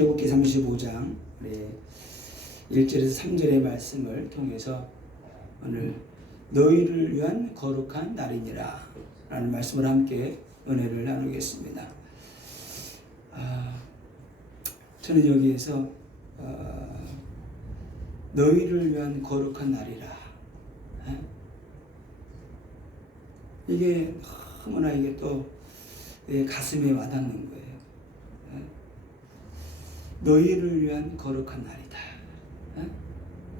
출애굽기 35장 1절에서 3절의 말씀을 통해서 오늘 너희를 위한 거룩한 날이니라 라는 말씀을 함께 은혜를 나누겠습니다. 저는 여기에서 너희를 위한 거룩한 날이라, 이게 너무나 이게 또 가슴에 와닿는 거예요. 너희를 위한 거룩한 날이다.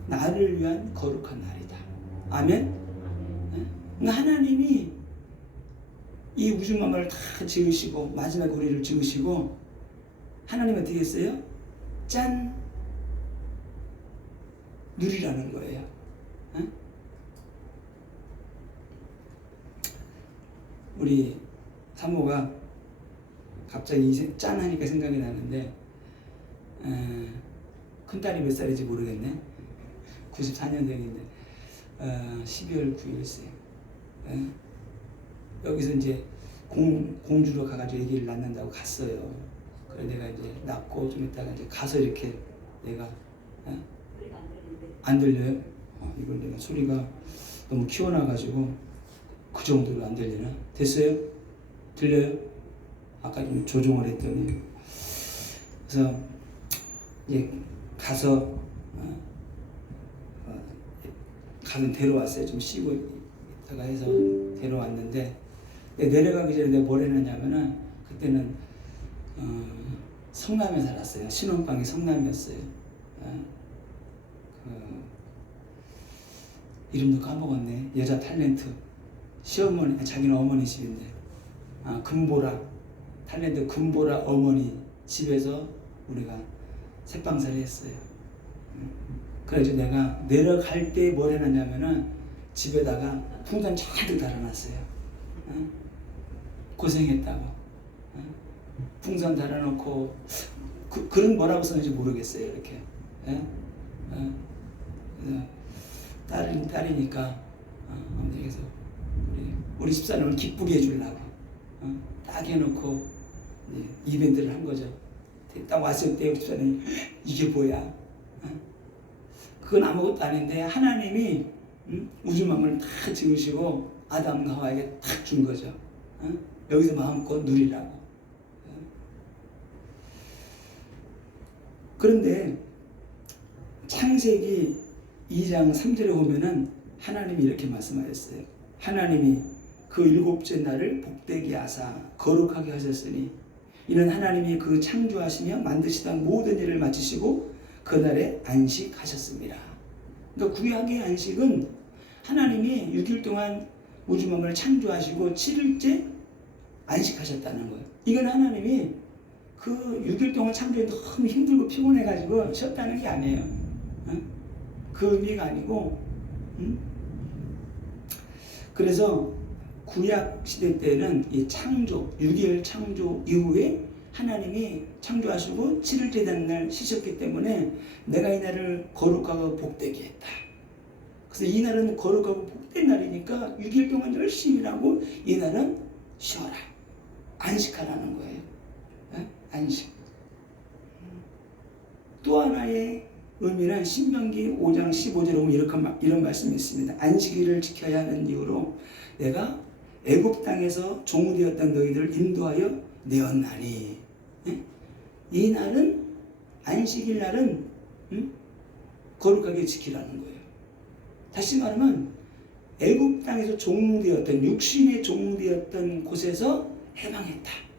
나를 위한 거룩한 날이다. 아멘. 하나님이 이 우주만물을 다 지으시고 마지막 우리를 지으시고 하나님 어떻게 했어요? 짠! 누리라는 거예요. 우리 사모가 갑자기 짠 하니까 생각이 나는데, 큰딸이 몇 살인지 모르겠네. 94년생인데 12월 9일생. 여기서 이제 공주로 가가지고 아기를 낳는다고 갔어요. 그래 내가 이제 낳고 좀 있다가 이제 가서 이렇게 내가 안 들려요? 이걸 내가 소리가 너무 키워놔가지고 그 정도로 안 들리나? 됐어요? 들려요? 아까 좀 조정을 했더니. 그래서 이제 가서 가서 데려왔어요. 좀 쉬고 있다가 해서 데려왔는데 내려가기 전에 내가 뭘 했느냐면은 그때는 성남에 살았어요. 신혼방이 성남이었어요. 이름도 까먹었네. 여자 탤런트 시어머니, 자기는 어머니 집인데 금보라 탤런트 금보라 어머니 집에서 우리가 새빵살이 했어요. 그래서 내가 내려갈 때 뭘 해놨냐면은 집에다가 풍선 잔뜩 달아놨어요. 고생했다고. 풍선 달아놓고 그런 뭐라고 썼는지 모르겠어요. 이렇게. 딸이니까 그래서 우리 집사람을 기쁘게 해주려고 딱 해놓고 이벤트를 한 거죠. 딱 왔을 때 우리 집사람이 이게 뭐야? 그건 아무것도 아닌데 하나님이 우주만물을 다 지으시고 아담과 하와에게 딱 준 거죠. 여기서 마음껏 누리라고. 그런데 창세기 2장 3절에 보면은 하나님이 이렇게 말씀하셨어요. 하나님이 그 일곱째 날을 복되게 하사 거룩하게 하셨으니 이는 하나님이 그 창조하시며 만드시던 모든 일을 마치시고 그날에 안식하셨습니다. 그러니까 구약의 안식은 하나님이 6일 동안 우주만물을 창조하시고 7일째 안식하셨다는 거예요. 이건 하나님이 그 6일 동안 창조해 너무 힘들고 피곤해가지고 쉬었다는 게 아니에요. 그 의미가 아니고, 그래서 구약 시대 때는 이 창조, 6일 창조 이후에 하나님이 창조하시고 7일째 되는 날 쉬셨기 때문에 내가 이 날을 거룩하고 복되게 했다. 그래서 이 날은 거룩하고 복된 날이니까 6일 동안 열심히 일하고 이 날은 쉬어라. 안식하라는 거예요. 안식. 또 하나의 의미는 신명기 5장 15절에 보면 이런 말씀이 있습니다. 안식일을 지켜야 하는 이유로 내가 애굽 땅에서 종되었던 너희들을 인도하여 내었나니. 이 날은 안식일 날은 거룩하게 지키라는 거예요. 다시 말하면 애굽 땅에서 종되었던 육신의 종되었던 곳에서 해방했다.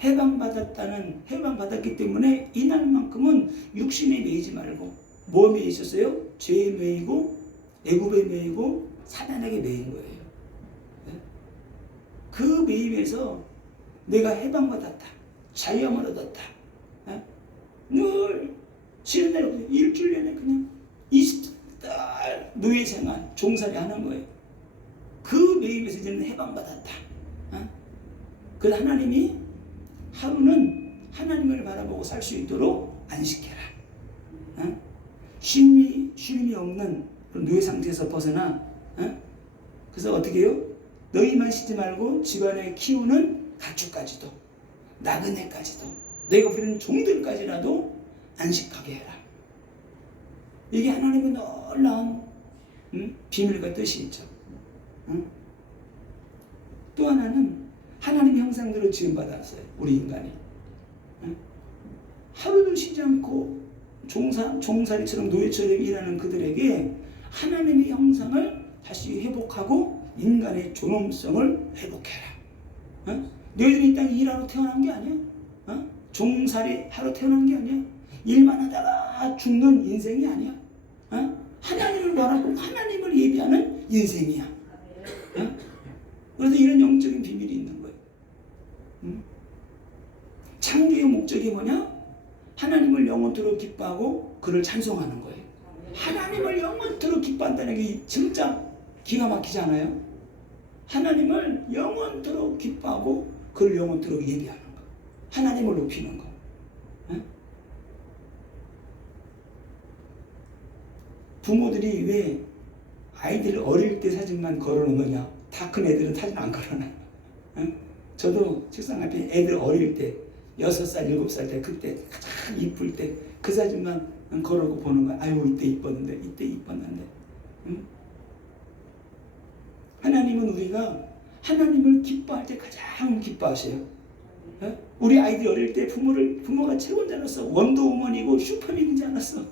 해방받았기 때문에 이날만큼은 육신에 매이지 말고 뭐에 매이셨어요? 죄에 매이고 애굽에 매이고 사단에게 매인 거예요. 그 매임에서 내가 해방받았다. 자유함을 얻었다. 늘 쉬는 날 없어요. 일주일 내내 그냥 20달 노예생활 종살이 하는 거예요. 그 매임에서 이제는 해방받았다. 그래서 하나님이 하루는 하나님을 바라보고 살 수 있도록 안식해라. 쉼이 없는 노예 상태에서 벗어나. 그래서 어떻게 해요? 너희만 쉬지 말고 집안에 키우는 가축까지도 나그네까지도 내가 부리는 종들까지라도 안식하게 해라. 이게 하나님의 놀라운 비밀과 뜻이 있죠. 또 하나는 하나님의 형상대로 지음받았어요. 우리 인간이. 하루도 쉬지 않고 종살이처럼 노예처럼 일하는 그들에게 하나님의 형상을 다시 회복하고 인간의 존엄성을 회복해라. 너희들이 이 땅에 일하러 태어난 게 아니야. 종살이 하러 태어난 게 아니야. 일만 하다가 죽는 인생이 아니야. 하나님을 바라고 하나님을 예비하는 인생이야. 그래서 이런 영적인 비밀이 있는 거예요. 창조의 목적이 뭐냐? 하나님을 영원토록 기뻐하고 그를 찬송하는 거예요. 하나님을 영원토록 기뻐한다는 게 진짜 기가 막히지 않아요? 하나님을 영원토록 기뻐하고 그를 영원토록 예비하는 거. 하나님을 높이는 거. 부모들이 왜 아이들 어릴 때 사진만 걸어놓은 거냐? 다 큰 애들은 사진 안 걸어놔. 저도 책상 앞에 애들 어릴 때 6살, 7살 때 그때 가장 이쁠 때 그 사진만 걸어놓고 보는 거야. 아유 이때 이뻤는데 이때 이뻤는데. 하나님은 우리가 하나님을 기뻐할 때 가장 기뻐하세요. 우리 아이들이 어릴 때 부모가 최고인 줄 알았어. 원더우먼이고 슈퍼맨인 줄 알았어.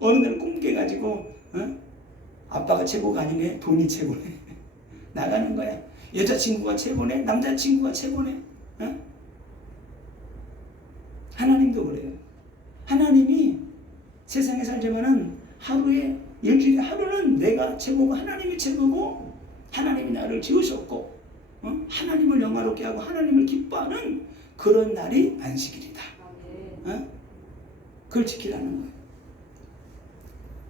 어느 날 꿈 깨가지고 아빠가 최고가 아니네. 돈이 최고네. 나가는 거야. 여자친구가 최고네. 남자친구가 최고네. 하나님도 그래요. 하나님이 세상에 살지만은 하루에 일주일에 하루는 내가 최고고 하나님이 최고고 하나님이 나를 지으셨고 하나님을 영화롭게 하고 하나님을 기뻐하는 그런 날이 안식일이다. 그걸 지키라는 거예요.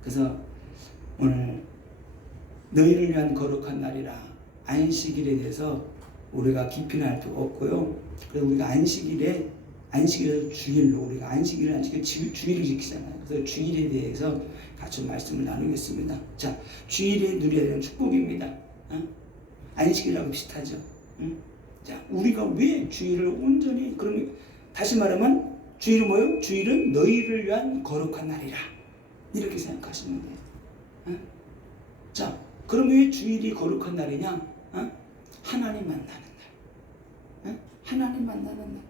그래서 오늘 너희를 위한 거룩한 날이라 안식일에 대해서 우리가 깊이는 알 필요가 없고요. 그래서 우리가 안식일에서 주일로 우리가 안식일을 주일을 지키잖아요. 그래서 주일에 대해서 같이 말씀을 나누겠습니다. 자, 주일에 누려야 되는 축복입니다. 안식일하고 비슷하죠. 자, 우리가 왜 주일을 온전히 그럼 다시 말하면 주일은 뭐예요? 주일은 너희를 위한 거룩한 날이라 이렇게 생각하시면 돼요. 자, 그럼 왜 주일이 거룩한 날이냐? 하나님 만나는 날. 하나님 만나는 날.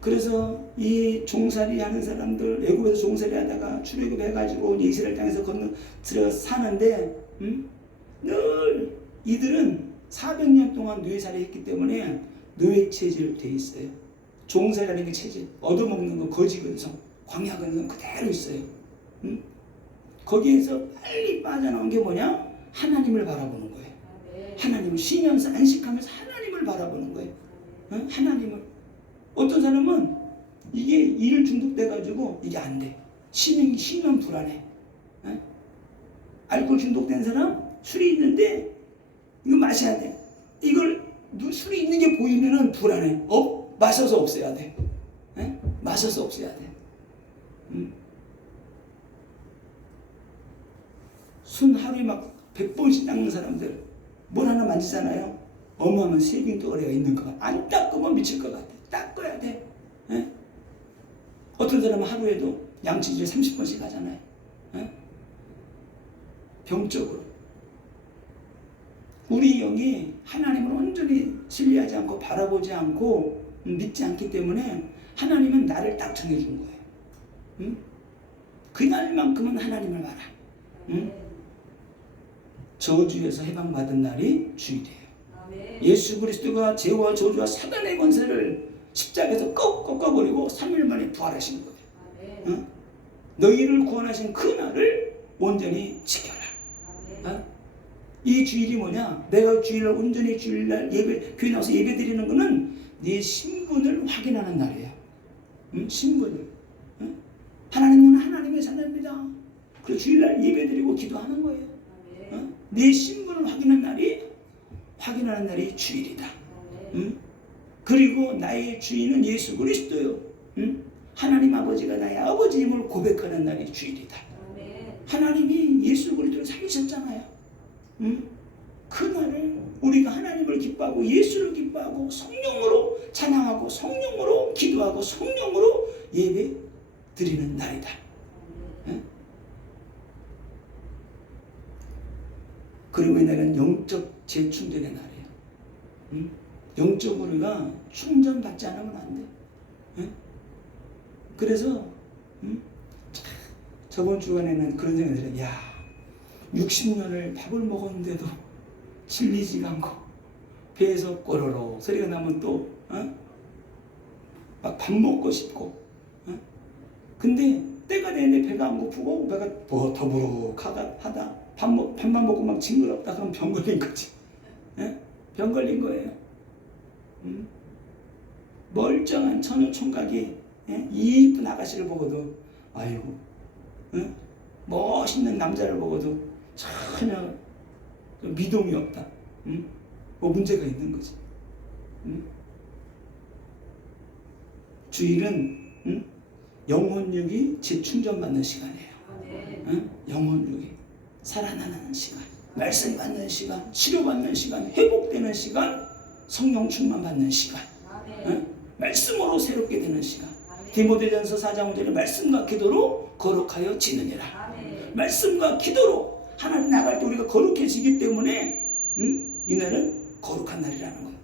그래서 이 종살이 하는 사람들 애굽에서 종살이 하다가 출애굽해가지고 이스라엘 땅에서 들어 사는데 늘 이들은 400년 동안 노예살이 했기 때문에 노예 체질 돼 있어요. 종살이라는 게 체질, 얻어먹는 거 거지 근성, 광야 근성 그대로 있어요. 거기에서 빨리 빠져나온 게 뭐냐? 하나님을 바라보는 거예요. 하나님을 쉬면서 안식하면서 하나님을 바라보는 거예요. 하나님을. 어떤 사람은 이게 일 중독돼가지고 이게 안 돼. 쉬면 불안해. 알코올 중독된 사람 술이 있는데 이거 마셔야 돼. 이걸 술이 있는 게 보이면은 불안해. 마셔서 없애야 돼. 마셔서 없애야 돼. 순 하루에 막 100번씩 닦는 사람들 뭘 하나 만지잖아요. 어마어마한 세균 덩어리가 있는 거 안 닦으면 미칠 것 같아. 닦아야 돼. 어떤 사람은 하루에도 양치질 30번씩 하잖아요. 병적으로. 우리 영이 하나님을 온전히 신뢰하지 않고 바라보지 않고 믿지 않기 때문에 하나님은 나를 딱 정해준 거예요. 그날만큼은 하나님을 봐라. 저주에서 해방받은 날이 주일이에요. 예수 그리스도가 죄와 저주와 사단의 권세를 십자가에서 꺾어버리고 3일 만에 부활하신 거예요. 너희를 구원하신 그 날을 온전히 지켜라. 이 주일이 뭐냐? 내가 주일날 온전히 주일날 교회 나와서 예배 드리는 거는 네 신분을 확인하는 날이에요. 신분을. 하나님은 하나님의 자녀입니다. 그래서 주일날 예배 드리고 기도하는 거예요. 내 신분을 확인하는 날이 주일이다. 그리고 나의 주인은 예수 그리스도요. 하나님 아버지가 나의 아버지임을 고백하는 날이 주일이다. 하나님이 예수 그리스도를 살리셨잖아요. 그날을 우리가 하나님을 기뻐하고 예수를 기뻐하고 성령으로 찬양하고 성령으로 기도하고 성령으로 예배 드리는 날이다. 응? 그리고 이날은 영적 재충전의 날이에요. 응? 영적 우리가 충전받지 않으면 안 돼. 응? 그래서 저번 주간에는 그런 생각이 들어요. 야, 60년을 밥을 먹었는데도 질리지가 않고 배에서 꼬로로 소리가 나면 또 막 밥 먹고 싶고 근데 때가 되는데 배가 안 고프고 배가 뭐 더부룩하다 밥만 먹고 막 징그럽다 그럼 병 걸린 거지. 병 걸린 거예요. 멀쩡한 처녀총각이 이쁜 아가씨를 보고도 아이고 멋있는 남자를 보고도 전혀 미동이 없다. 뭐 문제가 있는 거지. 주일은 영혼육이 재충전받는 시간이에요. 영혼육이 살아나는 시간, 말씀 받는 시간, 치료받는 시간, 회복되는 시간, 성령 충만 받는 시간, 말씀으로 새롭게 되는 시간. 디모데전서 4장 5절에 말씀과 기도로 거룩하여 지느니라. 말씀과 기도로 하나님 나갈 때 우리가 거룩해지기 때문에 이날은 거룩한 날이라는 거예요.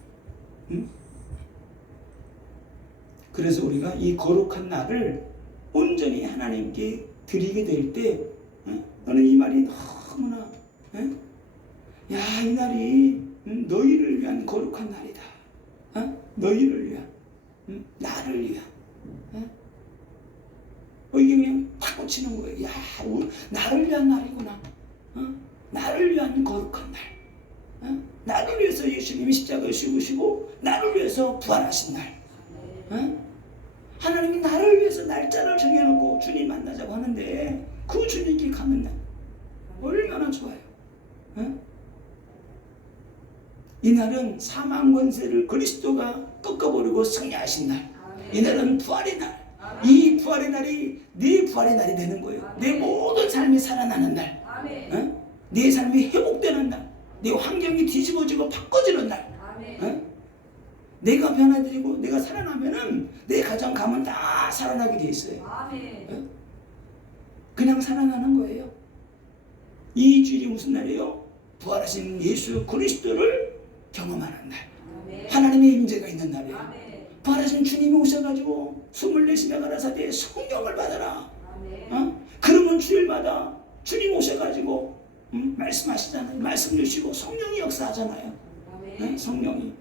그래서 우리가 이 거룩한 날을 온전히 하나님께 드리게 될 때 너는 이 말이 너무나 야, 이 날이 너희를 위한 거룩한 날이다. 너희를 위한 나를 위한 이게 그냥 탁 꽂히는 거예요. 야, 나를 위한 날이구나. 나를 위한 거룩한 날. 나를 위해서 예수님이 십자가에 죽으시고 나를 위해서 부활하신 날. 하나님이 나를 위해서 날짜를 정해놓고 주님 만나자고 하는데 그 주님께 가는 날 얼마나 좋아요. 이날은 사망 권세를 그리스도가 꺾어버리고 승리하신 날. 이날은 부활의 날. 이 부활의 날이 내 부활의 날이 되는 거예요. 내 모든 삶이 살아나는 날. 내 삶이 회복되는 날. 내 환경이 뒤집어지고 바꿔지는 날. 내가 변화되고 내가 살아나면은 내 가정 가문 다 살아나게 돼 있어요. 그냥 살아나는 거예요. 이 주일이 무슨 날이에요? 부활하신 예수 그리스도를 경험하는 날. 하나님의 임재가 있는 날이에요. 부활하신 주님이 오셔가지고 24시간 가라사대 성령을 받아라. 그러면 주일마다 주님 오셔가지고 말씀하시잖아요. 말씀 주시고 성령이 역사하잖아요. 성령이.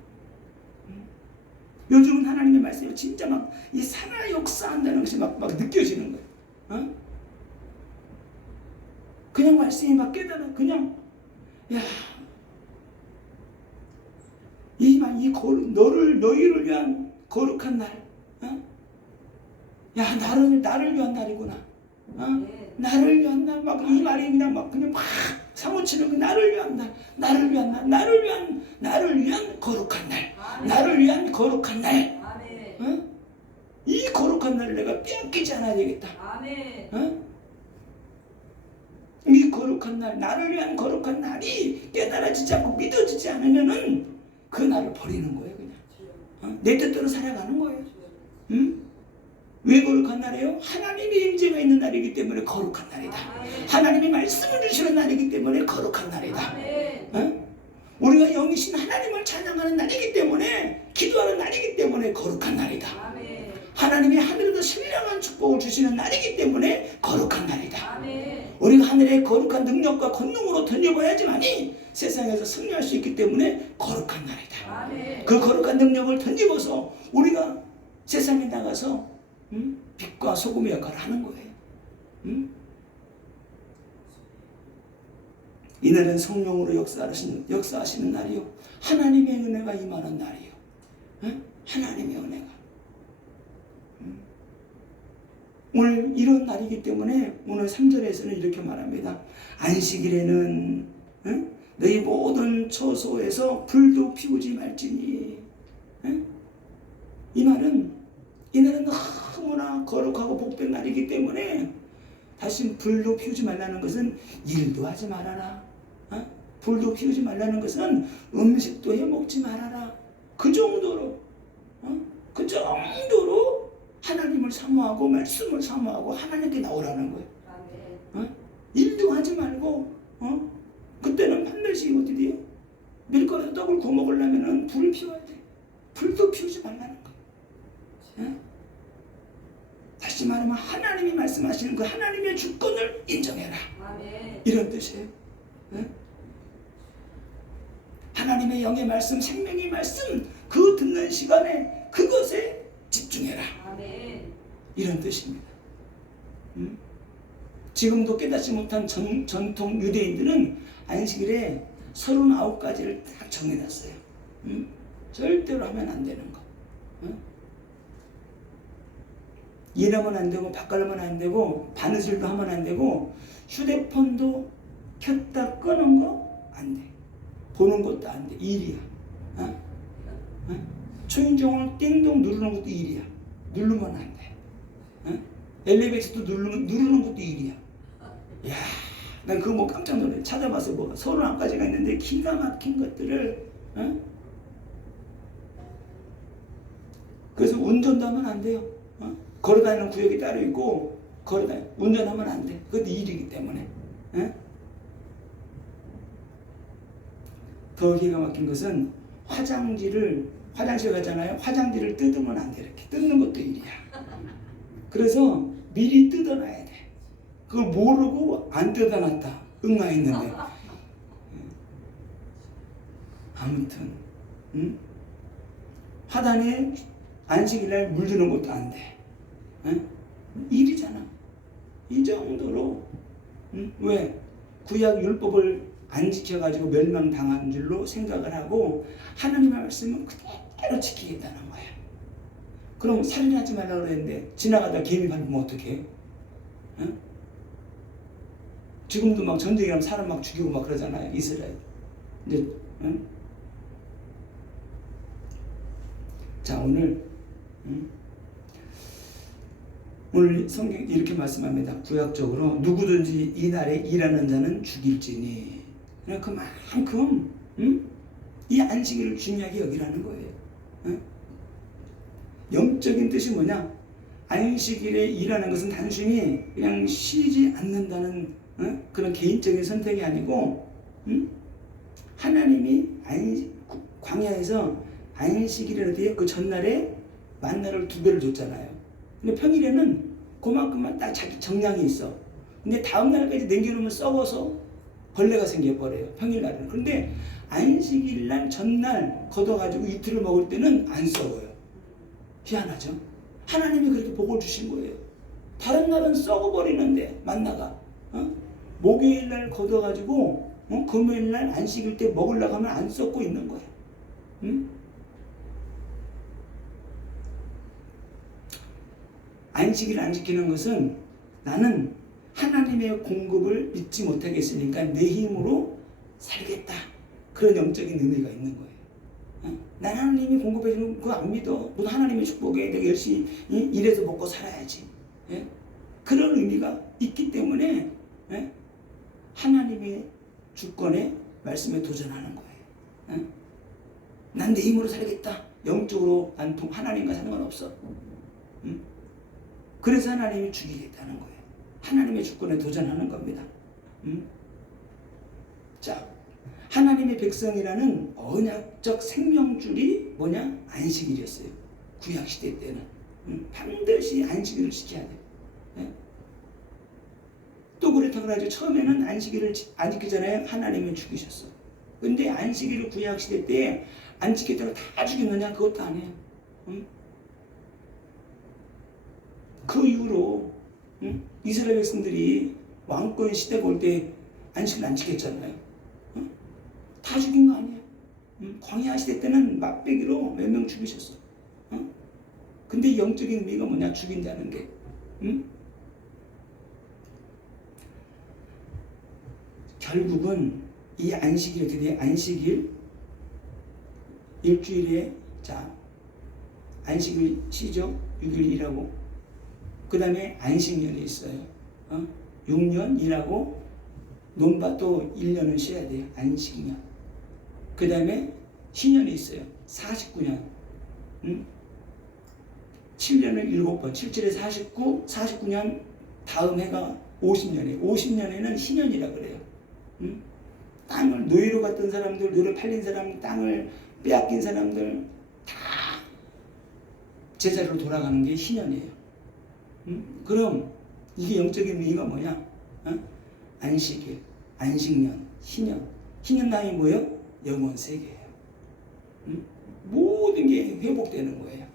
요즘은 하나님의 말씀이 진짜 막 이 살아 역사한다는 것이 막 느껴지는 거예요. 그냥 말씀이 막 깨달아. 그냥 야, 너희를 위한 거룩한 날. 야, 나를 위한 날이구나. 나를 위한 날. 막 이 말이 그냥 막 사무치는 그 나를 위한 날. 나를 위한 날. 나를 위한 거룩한 날. 나를 위한 거룩한 날. 이 거룩한 날을 내가 빼앗기지 않아야 되겠다. 이 거룩한 날, 나를 위한 거룩한 날이 깨달아지지 않고 믿어지지 않으면은 그 날을 버리는 거예요, 그냥. 내 뜻대로 살아가는 거예요. 왜 거룩한 날이에요? 하나님의 임재가 있는 날이기 때문에 거룩한 날이다. 하나님이 말씀을 주시는 날이기 때문에 거룩한 날이다. 우리가 영이신 하나님을 찬양하는 날이기 때문에, 기도하는 날이기 때문에 거룩한 날이다. 하나님이 하늘에서 신령한 축복을 주시는 날이기 때문에 거룩한 날이다. 우리가 하늘의 거룩한 능력과 권능으로 던져봐야지만이 세상에서 승리할 수 있기 때문에 거룩한 날이다. 그 거룩한 능력을 던져서 우리가 세상에 나가서 빛과 소금의 역할을 하는 거예요. 이날은 성령으로 역사하시는 날이요. 하나님의 은혜가 임하는 날이요. 하나님의 은혜가. 오늘 이런 날이기 때문에 오늘 3절에서는 이렇게 말합니다. 안식일에는 너희 모든 처소에서 불도 피우지 말지니. 이날은 너무나 거룩하고 복된 날이기 때문에 다시 불도 피우지 말라는 것은 일도 하지 말아라. 불도 피우지 말라는 것은 음식도 해 먹지 말아라. 그 정도로 그 정도로 하나님을 사모하고 말씀을 사모하고 하나님께 나오라는 거예요. 일도 하지 말고 그때는 반드시 어떻게 돼요? 밀가루 떡을 구워 먹으려면 불을 피워야 돼. 불도 피우지 말라는 거예요. 다시 말하면 하나님이 말씀하시는 그 하나님의 주권을 인정해라. 이런 뜻이에요. 하나님의 영의 말씀, 생명의 말씀, 그 듣는 시간에 그것에 집중해라. 이런 뜻입니다. 지금도 깨닫지 못한 전통 유대인들은 안식일에 39가지를 딱 정해놨어요. 절대로 하면 안 되는 거. 일하면 안 되고 바꿔하면 안 되고 바느질도 하면 안 되고 휴대폰도 켰다 끄는 거 안 돼. 보는 것도 안 돼. 일이야. 초인종을 띵동 누르는 것도 일이야. 누르면 안 돼. 엘리베이터도 누르는 것도 일이야. 야, 난 그거 뭐 깜짝 놀래. 찾아봐서 뭐 31가지가 있는데 기가 막힌 것들을 그래서 운전도 하면 안 돼요. 걸어다니는 구역이 따로 있고 운전하면 안 돼. 그것도 일이기 때문에. 더 기가 막힌 것은 화장실 가잖아요. 화장지를 뜯으면 안 돼. 이렇게 뜯는 것도 일이야. 그래서 미리 뜯어놔야 돼. 그걸 모르고 안 뜯어놨다. 응아했는데. 아무튼 화단에 안식일날 물드는 것도 안 돼. 일이잖아. 이 정도로 왜? 구약 율법을 안 지켜가지고 멸망당한 줄로 생각을 하고 하나님의 말씀은 그대로 지키겠다는 거야. 그럼 살인하지 말라고 그랬는데 지나가다 개미 밟으면 어떡해? 지금도 막 전쟁이라면 사람 막 죽이고 막 그러잖아요. 이스라엘. 이제 자, 오늘 성경이 이렇게 말씀합니다. 구약적으로 누구든지 이날에 일하는 자는 죽일지니. 그만큼 이 안식일을 중요하게 여기라는 거예요. 영적인 뜻이 뭐냐? 안식일에 일하는 것은 단순히 그냥 쉬지 않는다는 그런 개인적인 선택이 아니고 하나님이 광야에서 안식일에 대해 그 전날에 만나를 2배를 줬잖아요. 근데 평일에는 그만큼만 딱 자기 정량이 있어. 근데 다음 날까지 남겨놓으면 썩어서 벌레가 생겨버려요. 평일날은. 그런데 안식일날 전날 걷어가지고 이틀을 먹을 때는 안 썩어요. 희한하죠? 하나님이 그렇게 복을 주신 거예요. 다른 날은 썩어버리는데 만나가 목요일날 걷어가지고 금요일날 안식일 때 먹으려고 하면 안 썩고 있는 거예요. 안식일을 안 지키는 것은 나는 하나님의 공급을 믿지 못하겠으니까 내 힘으로 살겠다. 그런 영적인 의미가 있는 거예요. 난 하나님이 공급해주는 거 안 믿어. 너 하나님의 축복에 내가 열심히 일해서 먹고 살아야지. 그런 의미가 있기 때문에 하나님의 주권에 말씀에 도전하는 거예요. 난 내 힘으로 살겠다. 영적으로 난 하나님과 상관없어. 그래서 하나님이 죽이겠다는 거예요. 하나님의 주권에 도전하는 겁니다. 자, 하나님의 백성이라는 언약적 생명줄이 뭐냐? 안식일이었어요. 구약시대 때는. 반드시 안식일을 지켜야 돼. 또 그렇다고 하죠. 처음에는 안식일을 안 지키잖아요. 하나님이 죽이셨어. 근데 안식일을 구약시대 때 안 지켰다고 다 죽였느냐? 그것도 아니에요. 그 이후로 이스라엘 백성들이 왕권 시대가 올 때 안식일 안 지켰잖아요. 다 죽인 거 아니에요. 광야 시대 때는 막배기로 몇 명 죽이셨어. 근데 영적인 의미가 뭐냐? 죽인다는 게. 결국은 이 안식일이 어떻게 돼? 안식일 일주일에 안식일 쉬죠. 6일 일하고 그 다음에 안식년이 있어요. 6년 일하고 논밭도 1년은 쉬어야 돼요. 안식년. 그 다음에 신년이 있어요. 49년. 7년을 7번. 7, 7에 49, 49년 다음 해가 50년이에요. 50년에는 신년이라 그래요. 땅을 노예로 갔던 사람들, 노예로 팔린 사람, 땅을 빼앗긴 사람들 다 제자리로 돌아가는 게 신년이에요. 그럼 이게 영적인 의미가 뭐냐? 안식일, 안식년, 신년. 신년당이 뭐예요? 영원 세계예요. 모든 게 회복되는 거예요.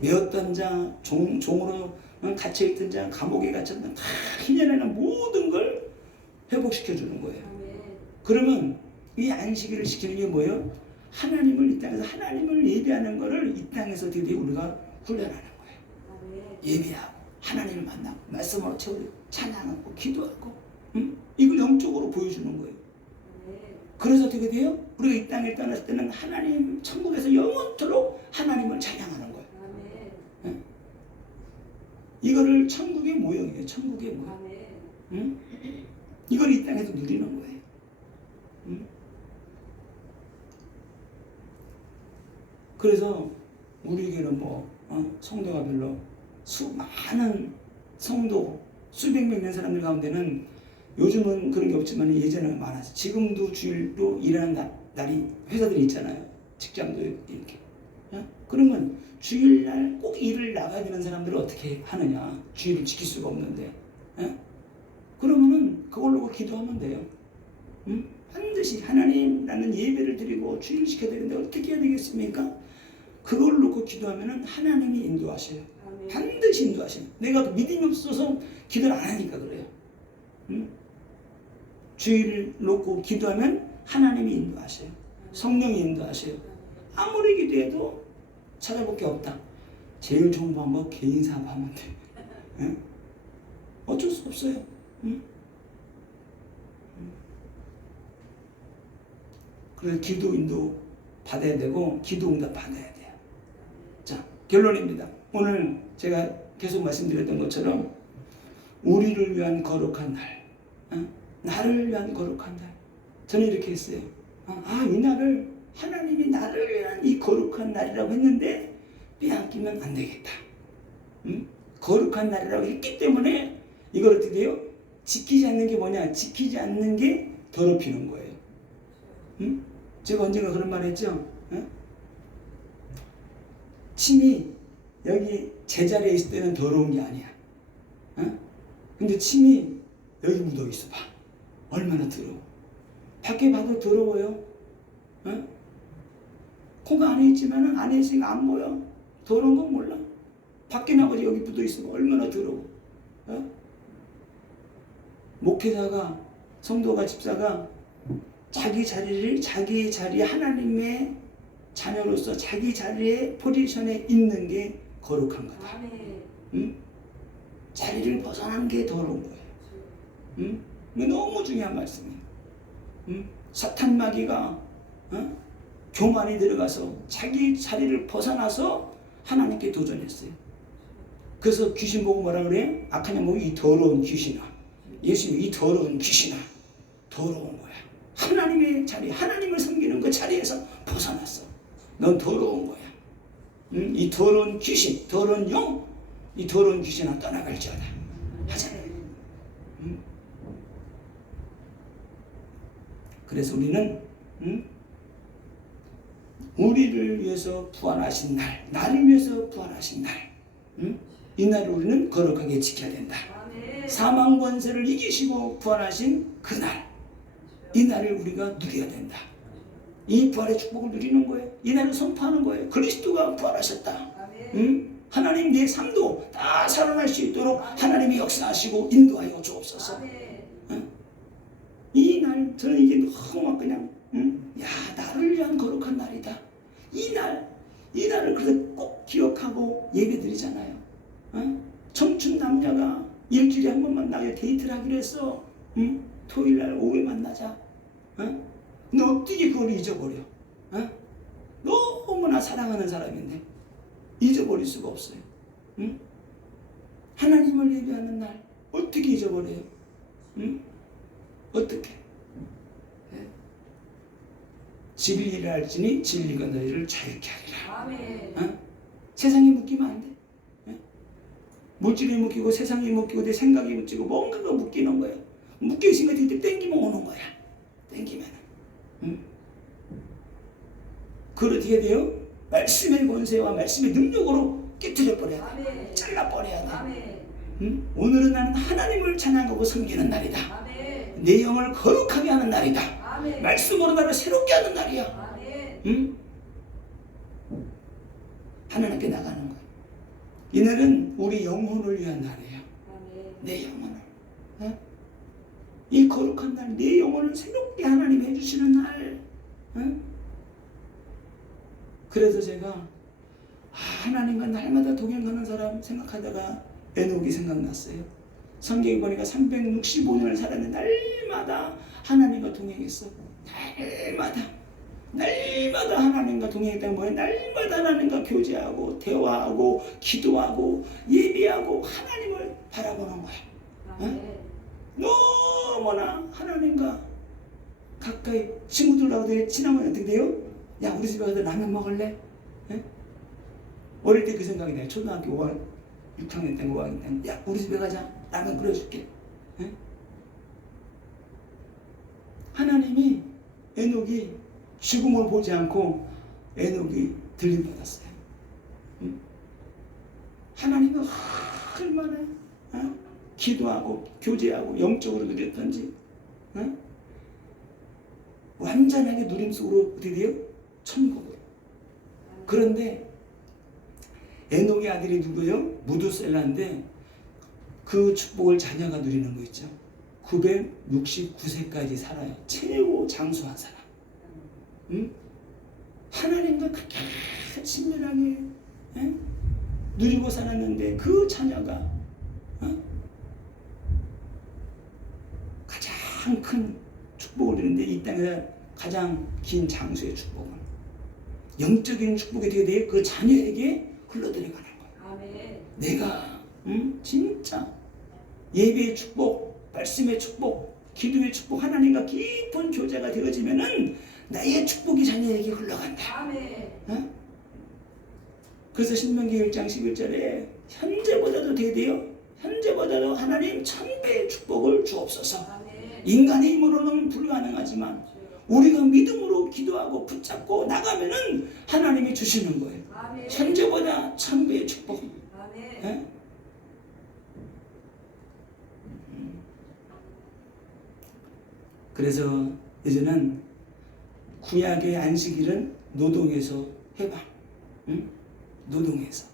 매었던 자, 종으로 갇혀있던 자, 감옥에 갇혔던 다 신년에는 모든 걸 회복시켜주는 거예요. 그러면 이 안식일을 지키는 게 뭐예요? 하나님을 이 땅에서 하나님을 예배하는 거를 이 땅에서 드디어 우리가 훈련하는 거예요. 예배하고 하나님을 만나고 말씀으로 채우고 찬양하고 기도하고 이걸 영적으로 보여주는 거예요. 그래서 어떻게 돼요? 우리가 이 땅에 떠났을 때는 하나님 천국에서 영원토록 하나님을 찬양하는 거예요. 이거를 천국의 모형이에요. 천국의 모형. 이걸 이 땅에서 누리는 거예요. 그래서 우리에게는 성도가 별로 많은 성도 수백 명 있는 사람들 가운데는 요즘은 그런 게 없지만 예전에는 많았어요. 지금도 주일로 일하는 날이 회사들이 있잖아요. 직장도 이렇게. 그러면 주일날 꼭 일을 나가야 되는 사람들은 어떻게 하느냐? 주일을 지킬 수가 없는데. 그러면은 그걸로 기도하면 돼요. 반드시 하나님 나는 예배를 드리고 주일을 지켜야 되는데 어떻게 해야 되겠습니까? 그걸 놓고 기도하면은 하나님이 인도하셔요. 반드시 인도하셔요. 내가 믿음이 없어서 기도를 안 하니까 그래요. 주일을 놓고 기도하면 하나님이 인도하셔요. 성령이 인도하셔요. 아무리 기도해도 찾아볼 게 없다. 제일 좋은 방법 개인 사업하면 돼. 어쩔 수 없어요. 그래서 기도 인도 받아야 되고 기도 응답 받아야 돼요. 자, 결론입니다. 오늘 제가 계속 말씀드렸던 것처럼 우리를 위한 거룩한 날, 나를 위한 거룩한 날. 저는 이렇게 했어요. 이 날을 하나님이 나를 위한 이 거룩한 날이라고 했는데 빼앗기면 안 되겠다. 거룩한 날이라고 했기 때문에 이걸 어떻게 돼요? 지키지 않는 게 뭐냐? 지키지 않는 게 더럽히는 거예요. 제가 언젠가 그런 말 했죠? 침이 여기 제자리에 있을 때는 더러운 게 아니야. 근데 침이 여기 묻어 있어 봐. 얼마나 더러워. 밖에 봐도 더러워요. 코가 안에 있지만 안에 있으니까 안 보여. 더러운 건 몰라. 밖에 나가서 여기 묻어 있으면 얼마나 더러워. 목회자가, 성도가, 집사가 자기 자리에 하나님의 자녀로서 자기 자리에 포지션에 있는 게 거룩한 거다. 자리를 벗어난 게 더러운 거예요. 너무 중요한 말씀이에요. 사탄 마귀가 교만이 들어가서 자기 자리를 벗어나서 하나님께 도전했어요. 그래서 귀신 보고 뭐라 그래요? 악한 영 보고 이 더러운 귀신아. 예수님 이 더러운 귀신아. 더러운 거야. 하나님의 자리, 하나님을 섬기는 그 자리에서 벗어났어. 넌 더러운 거야. 이 더러운 귀신, 더러운 영, 이 더러운 귀신아 떠나갈지어다 하잖아요. 그래서 우리는 우리를 위해서 부활하신 날, 나를 위해서 부활하신 날, 이 날을 우리는 거룩하게 지켜야 된다. 사망 권세를 이기시고 부활하신 그날, 이 날을 우리가 누려야 된다. 이 부활의 축복을 누리는 거예요. 이 날을 선포하는 거예요. 그리스도가 부활하셨다. 하나님 내 삶도 다 살아날 수 있도록 하나님이 역사하시고 인도하여 주옵소서. 이 날 저는 이게 너무 막 그냥 나를 위한 거룩한 날이다. 이 날을 그래서 꼭 기억하고 예배드리잖아요. 청춘 남녀가 일주일에 한 번 만나게 데이트를 하기로 했어. 토요일날 오후에 만나자. 근데 어떻게 그걸 잊어버려? 너무나 사랑하는 사람인데 잊어버릴 수가 없어요. 하나님을 예배하는 날 어떻게 잊어버려요? 어떻게? 예? 진리를 알지니 진리가 너희를 자유케 하리라. 아멘. 어? 세상에 묶이면 안 돼. 예? 물질이 묶이고 세상이 묶이고 내 생각이 묶이고 뭔가가 묶이는 거야. 묶여 있으니까 그때 땡기면 오는 거야. 땡기면. 그걸 어떻게 돼요? 말씀의 권세와 말씀의 능력으로 깨뜨려 버려야 돼. 아멘. 잘라 버려야 돼. 아멘. 오늘은 나는 하나님을 찬양하고 섬기는 날이다. 아멘. 내 영을 거룩하게 하는 날이다. 아멘. 말씀으로 나를 새롭게 하는 날이야. 아멘. 하나님께 나가는 거야. 이날은 우리 영혼을 위한 날이에요. 아멘. 내 영혼을. 어? 이 거룩한 날, 내 영혼을 새롭게 하나님이 해주시는 날. 어? 그래서 제가 하나님과 날마다 동행하는 사람 생각하다가 에녹이 생각났어요. 성경에 보니까 365년을 살았는데 날마다 하나님과 동행했어. 날마다 하나님과 동행했다는 뭐예요? 날마다 하나님과 교제하고 대화하고 기도하고 예비하고 하나님을 바라보는 거야. 어? 너무나 하나님과 가까이. 친구들하고 지나면 어떻게 돼요? 야, 우리 집에 가서 라면 먹을래? 에? 어릴 때 그 생각이 나요. 초등학교 5학년, 6학년 때 5학년 때 야, 우리 집에 가자. 라면 끓여줄게. 에? 하나님이 에녹이 죽음을 보지 않고 에녹이 들림받았어요. 응? 하나님은 얼마나 기도하고 교제하고 영적으로 누렸던지 완전하게 누림 속으로 어떻게 돼요? 천국으로. 그런데 에녹의 아들이 누구예요? 무두셀라인데 그 축복을 자녀가 누리는 거 있죠. 969세까지 살아요. 최고 장수한 사람. 응? 하나님과 그렇게 친밀하게 누리고 살았는데 그 자녀가 가장 큰 축복을 누리는데 이 땅에서 가장 긴 장수의 축복은 영적인 축복이 되게 돼 그 자녀에게 흘러들어가는 거야. 아멘. 내가 진짜 예배의 축복, 말씀의 축복, 기도의 축복, 하나님과 깊은 교제가 되어지면은 나의 축복이 자녀에게 흘러간다. 아멘. 어? 그래서 신명기 1장 11절에 현재보다도 되게 돼요. 현재보다도 하나님 1000배의 축복을 주옵소서. 아멘. 인간의 힘으로는 불가능하지만 우리가 믿음으로 기도하고 붙잡고 나가면은 하나님이 주시는 거예요. 아멘. 현재보다 1000배의 축복. 아멘. 예? 그래서 이제는 구약의 안식일은 노동에서 해방. 응? 노동에서.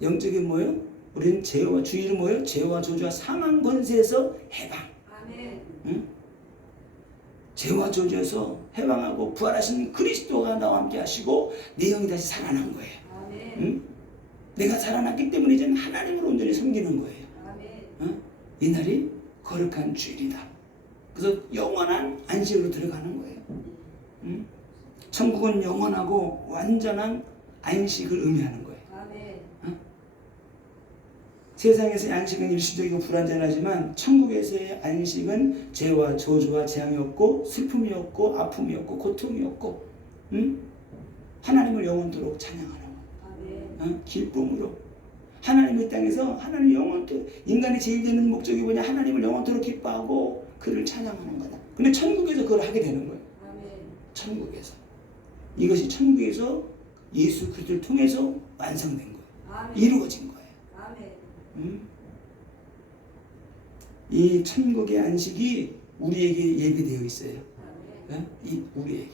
영적인 뭐예요? 우리는 죄와 주의를 뭐예요? 죄와 저주와 사망 권세에서 해방. 아멘. 응? 죄와 저주에서 해방하고 부활하신 그리스도가 나와 함께 하시고 내 영이 다시 살아난 거예요. 아멘. 응? 내가 살아났기 때문에 이제는 하나님을 온전히 섬기는 거예요. 아멘. 응? 이 날이 거룩한 주일이다. 그래서 영원한 안식으로 들어가는 거예요. 응? 천국은 영원하고 완전한 안식을 의미하는 거예요. 아멘. 세상에서의 안식은 일시적이고 불완전하지만 천국에서의 안식은 죄와 저주와 재앙이 없고 슬픔이 없고 아픔이 없고 고통이 없고 하나님을 영원토록 찬양하는 거예요. 아멘. 기쁨으로. 하나님 이 땅에서 하나님 영원토록, 인간의 제일 되는 목적이 뭐냐? 하나님을 영원토록 기뻐하고 그를 찬양하는 거다. 근데 천국에서 그걸 하게 되는 거예요. 아멘. 천국에서. 이것이 천국에서 예수 그리스도를 통해서 완성된 거예요. 아멘. 이루어진 거예요. 아멘. 이 천국의 안식이 우리에게 예비되어 있어요. 아멘. 이 우리에게.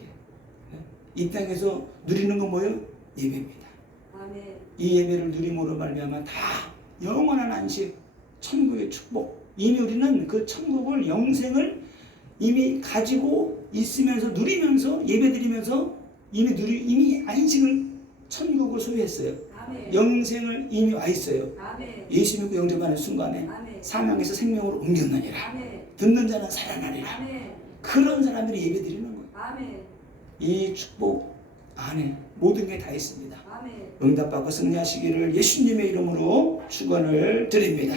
이 땅에서 누리는 건 뭐예요? 예배입니다. 아멘. 이 예배를 누림으로 말미암아 다 영원한 안식, 천국의 축복. 이미 우리는 그 천국을, 영생을 이미 가지고 있으면서 누리면서 예배드리면서 이미 안식을, 천국을 소유했어요. 아멘. 영생을 이미 와 있어요. 아멘. 예수 믿고 영접하는 순간에 아멘. 사망에서 생명으로 옮겼느니라. 아멘. 듣는 자는 살아나리라. 아멘. 그런 사람들이 예배드리는 거예요. 아멘. 이 축복 안에 모든 게 다 있습니다. 아멘. 응답받고 승리하시기를 예수님의 이름으로 축원을 드립니다.